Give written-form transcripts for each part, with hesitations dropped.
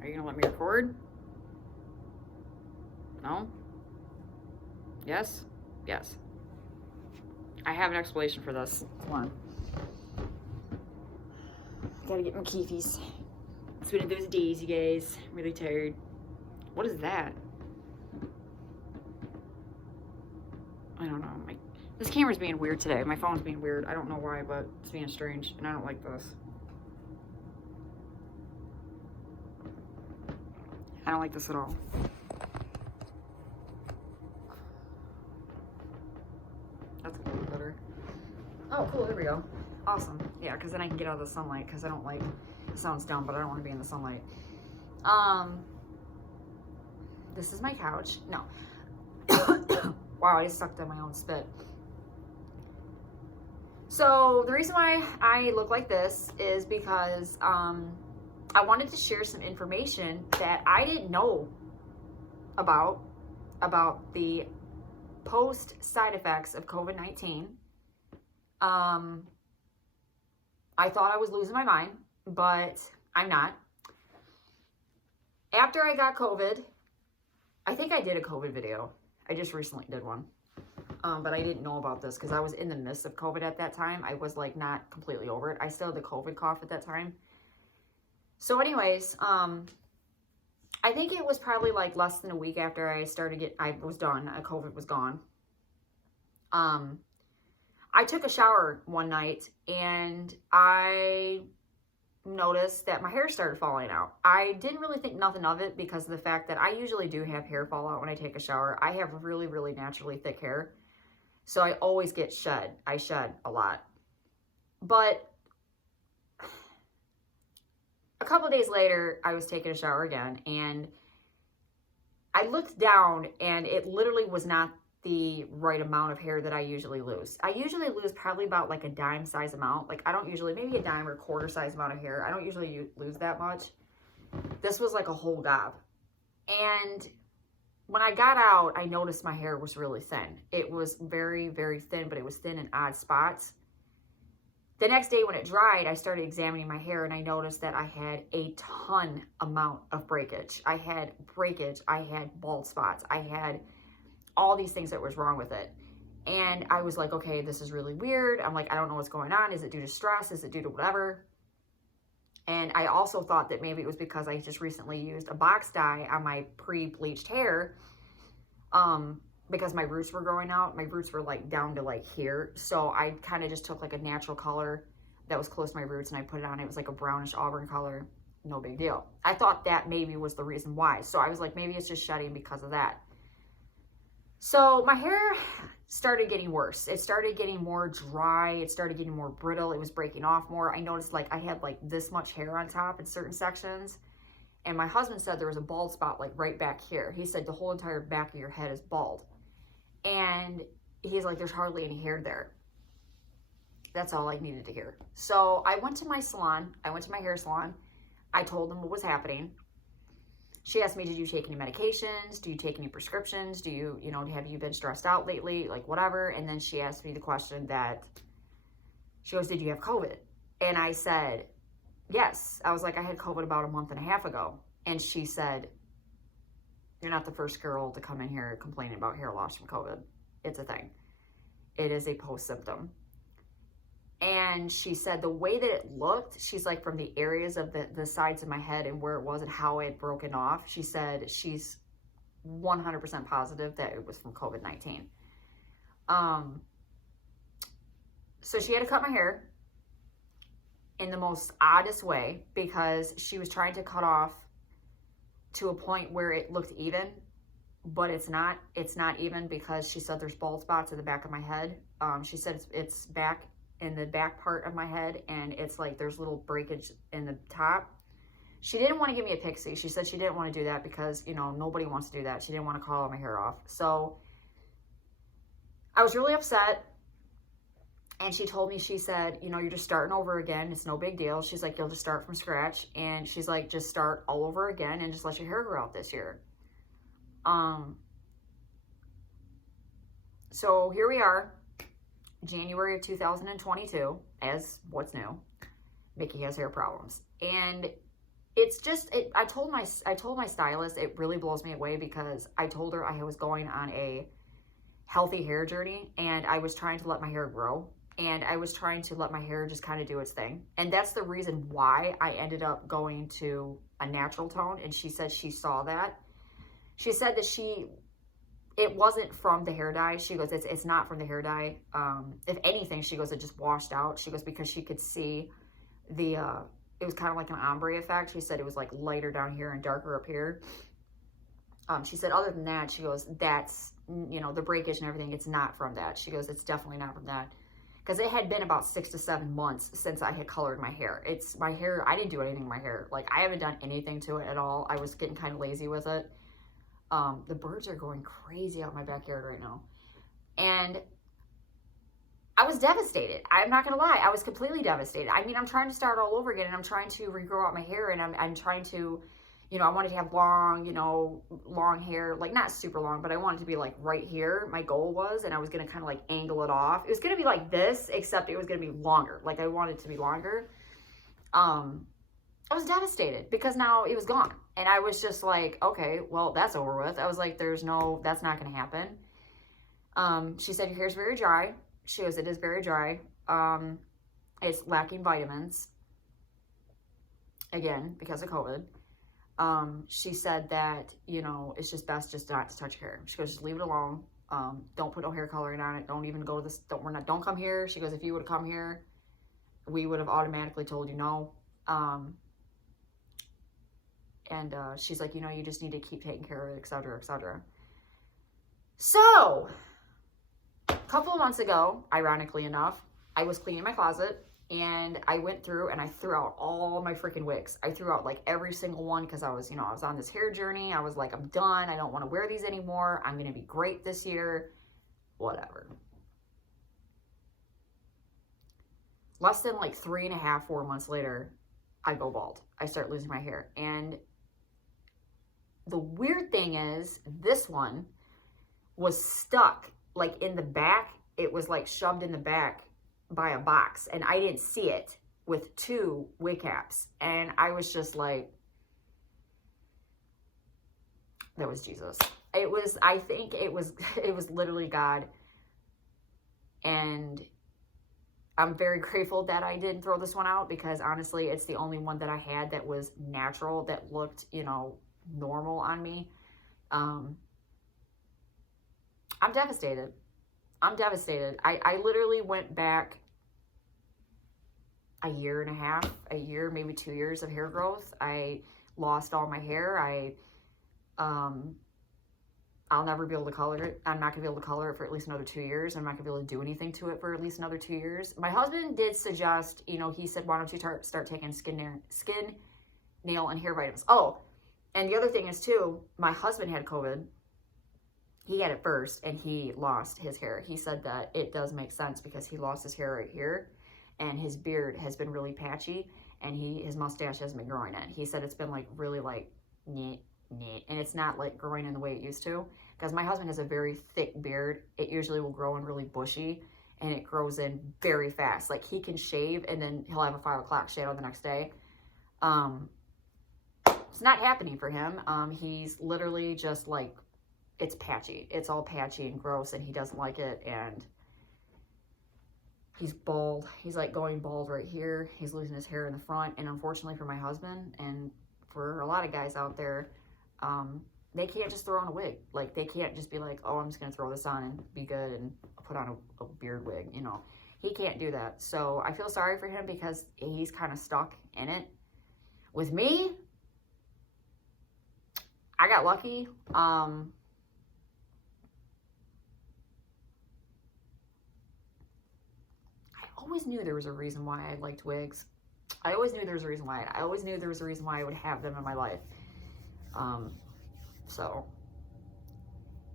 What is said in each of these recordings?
Are you gonna let me record? No? Yes? Yes. I have an explanation for this. Hold on. Gotta get my keefies. It's been those days, you guys. I'm really tired. What is that? I don't know. This camera's being weird today. My phone's being weird. I don't know why, but it's being strange, and I don't like this. I don't like this at all. That's a little better. Oh, cool. There we go. Awesome. Yeah, because then I can get out of the sunlight, because I don't like... It sounds dumb, but I don't want to be in the sunlight. This is my couch. No. Wow, I just sucked in my own spit. So the reason why I look like this is because I wanted to share some information that I didn't know about the post side effects of COVID-19. I thought I was losing my mind, but I'm not. After I got COVID, I think I did a COVID video. I just recently did one. But I didn't know about this because I was in the midst of COVID at that time. I was like not completely over it. I still had the COVID cough at that time. So anyways, I think it was probably like less than a week after I was done. COVID was gone. I took a shower one night and I noticed that my hair started falling out. I didn't really think nothing of it because of the fact that I usually do have hair fall out when I take a shower. I have really, really naturally thick hair. So I always get shed. I shed a lot. But a couple of days later, I was taking a shower again and I looked down and it literally was not the right amount of hair that I usually lose. I usually lose probably about like a dime size amount. Like I don't usually, maybe a dime or quarter size amount of hair. I don't usually lose that much. This was like a whole gob. And when I got out, I noticed my hair was really thin. It was very, very thin, but it was thin in odd spots. The next day when it dried, I started examining my hair and I noticed that I had a ton amount of breakage. I had breakage, I had bald spots, I had all these things that was wrong with it. And I was like, okay, this is really weird. I'm like, I don't know what's going on. Is it due to stress? Is it due to whatever? And I also thought that maybe it was because I just recently used a box dye on my pre-bleached hair because my roots were growing out. My roots were like down to like here. So I kind of just took like a natural color that was close to my roots and I put it on. It was like a brownish auburn color. No big deal. I thought that maybe was the reason why. So I was like, maybe it's just shedding because of that. So my hair started getting worse. It started getting more dry. It started getting more brittle. It was breaking off more. I noticed like I had like this much hair on top in certain sections. And my husband said there was a bald spot like right back here. He said the whole entire back of your head is bald. And he's like, there's hardly any hair there. That's all I needed to hear. So I went to my salon. I went to my hair salon. I told them what was happening. She asked me, did you take any medications? Do you take any prescriptions? Do you, have you been stressed out lately? Like whatever. And then she asked me the question that, she goes, did you have COVID? And I said, yes. I was like, I had COVID about a month and a half ago. And she said, you're not the first girl to come in here complaining about hair loss from COVID. It's a thing. It is a post-symptom. And she said the way that it looked, she's like from the areas of the sides of my head and where it was and how it had broken off, she said she's 100% positive that it was from COVID-19. So she had to cut my hair in the most oddest way because she was trying to cut off to a point where it looked even, but it's not even because she said there's bald spots in the back of my head. She said it's back in the back part of my head and it's like there's little breakage in the top. She didn't want to give me a pixie. She said she didn't want to do that because, nobody wants to do that. She didn't want to call all my hair off. So I was really upset. And she told me, she said, you're just starting over again. It's no big deal. She's like, you'll just start from scratch. And she's like, just start all over again and just let your hair grow out this year. So here we are, January of 2022, as what's new. Mickey has hair problems. And it's just, I told my stylist, it really blows me away, because I told her I was going on a healthy hair journey, and I was trying to let my hair grow, and I was trying to let my hair just kind of do its thing. And that's the reason why I ended up going to a natural tone. And she said she saw that. She said that it wasn't from the hair dye. She goes, it's not from the hair dye. If anything, she goes, it just washed out. She goes, because she could see it was kind of like an ombre effect. She said it was like lighter down here and darker up here. She said, other than that, she goes, that's, the breakage and everything, it's not from that. She goes, it's definitely not from that. Because it had been about 6 to 7 months since I had colored my hair. It's my hair, I didn't do anything to my hair. Like, I haven't done anything to it at all. I was getting kind of lazy with it. The birds are going crazy out in my backyard right now. And I was devastated. I'm not going to lie. I was completely devastated. I mean, I'm trying to start all over again, and I'm trying to regrow out my hair, and I'm trying to, I wanted to have long, long hair, like not super long, but I wanted to be like right here. My goal was, and I was going to kind of like angle it off. It was going to be like this, except it was going to be longer. Like I wanted it to be longer. I was devastated because now it was gone. And I was just like, okay, well, that's over with. I was like, that's not going to happen. She said, your hair's very dry. She goes, it is very dry. It's lacking vitamins. Again, because of COVID. She said that, it's just best just not to touch your hair. She goes, just leave it alone. Don't put no hair coloring on it. Don't even go to this. Don't come here. She goes, if you would have come here, we would have automatically told you no. And she's like, you just need to keep taking care of it, et cetera, et cetera. So, a couple of months ago, ironically enough, I was cleaning my closet, and I went through and I threw out all my freaking wigs. I threw out like every single one, because I was, I was on this hair journey. I was like, I'm done. I don't want to wear these anymore. I'm going to be great this year. Whatever. Less than like 3.5, 4 months later, I go bald. I start losing my hair. And the weird thing is, this one was stuck like in the back. It was like shoved in the back by a box, and I didn't see it, with 2 wig caps. And I was just like, that was Jesus. I think it was literally God. And I'm very grateful that I didn't throw this one out, because honestly, it's the only one that I had that was natural, that looked, normal on me. I'm devastated. I'm devastated. I literally went back a year and a half, maybe 2 years of hair growth. I lost all my hair. I'll never be able to color it. I'm not going to be able to color it for at least another 2 years. I'm not going to be able to do anything to it for at least another 2 years. My husband did suggest, he said, why don't you start taking skin, nail, and hair vitamins. Oh, and the other thing is too, my husband had COVID. He had it first, and he lost his hair. He said that it does make sense, because he lost his hair right here, and his beard has been really patchy, and his mustache hasn't been growing in. He said it's been like really like neat, and it's not like growing in the way it used to, because my husband has a very thick beard. It usually will grow in really bushy, and it grows in very fast. Like, he can shave, and then he'll have a 5 o'clock shadow the next day. It's not happening for him. He's literally just like, it's patchy. It's all patchy and gross, and he doesn't like it. And he's bald. He's like going bald right here. He's losing his hair in the front. And unfortunately for my husband, and for a lot of guys out there, they can't just throw on a wig. Like, they can't just be like, oh, I'm just going to throw this on and be good and put on a beard wig, He can't do that. So I feel sorry for him, because he's kind of stuck in it. With me, I got lucky. I always knew there was a reason why I liked wigs. I always knew there was a reason why. I always knew there was a reason why I would have them in my life. So,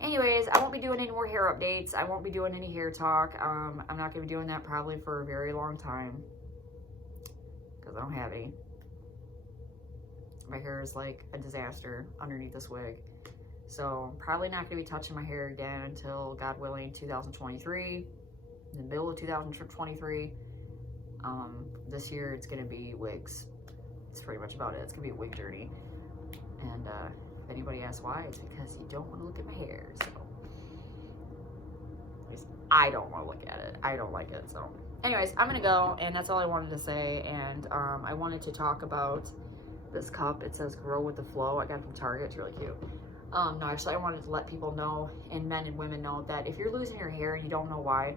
anyways, I won't be doing any more hair updates. I won't be doing any hair talk. I'm not going to be doing that probably for a very long time, because I don't have any. My hair is like a disaster underneath this wig. So, probably not going to be touching my hair again until, God willing, 2023. In the middle of 2023. This year, it's going to be wigs. It's pretty much about it. It's gonna be a wig journey. And if anybody asks why, it's because you don't want to look at my hair. So at least I don't want to look at it. I don't like it. So anyways, I'm gonna go, and that's all I wanted to say. And I wanted to talk about this cup. It says "Grow with the Flow." I got it from Target. It's really cute. No, actually, I wanted to let people know, and men and women know, that if you're losing your hair and you don't know why,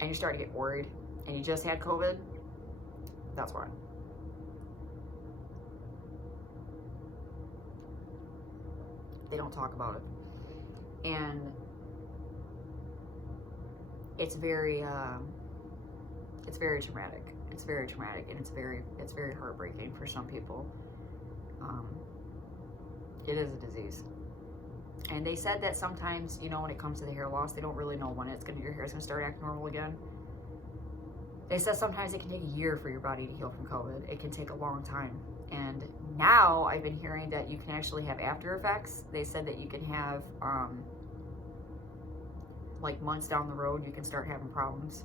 and you're starting to get worried, and you just had COVID, that's why. They don't talk about it. And it's very traumatic. It's very traumatic, and it's very heartbreaking for some people. It is a disease. And they said that sometimes, you know, when it comes to the hair loss, they don't really know when your hair's gonna start acting normal again. They said sometimes it can take a year for your body to heal from COVID. It can take a long time. And now I've been hearing that you can actually have after effects. They said that you can have, like months down the road, you can start having problems,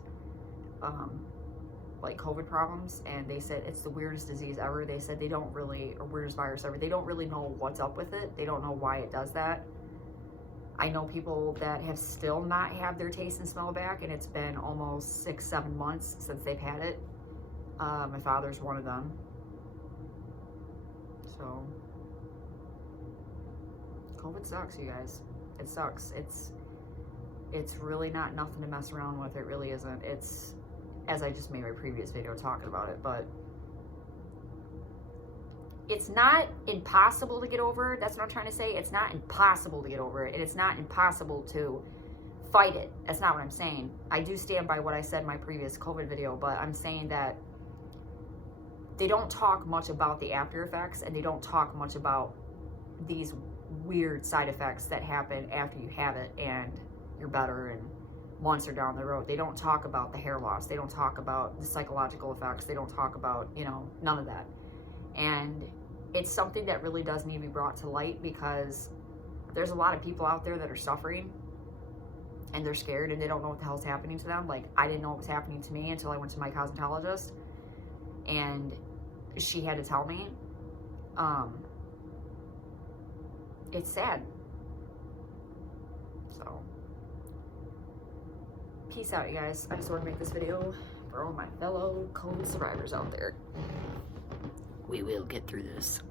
like COVID problems. And they said it's the weirdest disease ever. They said they don't really, or weirdest virus ever, they don't really know what's up with it. They don't know why it does that. I know people that have still not had their taste and smell back, and it's been almost 6-7 months since they've had it. My father's one of them. So, COVID sucks, you guys. It sucks. It's really not nothing to mess around with. It really isn't. It's, as I just made my previous video talking about it, but it's not impossible to get over. That's what I'm trying to say. It's not impossible to get over it, and it's not impossible to fight it. That's not what I'm saying. I do stand by what I said in my previous COVID video, but I'm saying that they don't talk much about the after effects, and they don't talk much about these weird side effects that happen after you have it and you're better and months are down the road. They don't talk about the hair loss. They don't talk about the psychological effects. They don't talk about, you know, none of that. And it's something that really does need to be brought to light, because there's a lot of people out there that are suffering and they're scared and they don't know what the hell's happening to them. Like, I didn't know what was happening to me until I went to my cosmetologist, and she had to tell me. It's sad. So, peace out, you guys. I just want to make this video for all my fellow COVID survivors out there. We will get through this.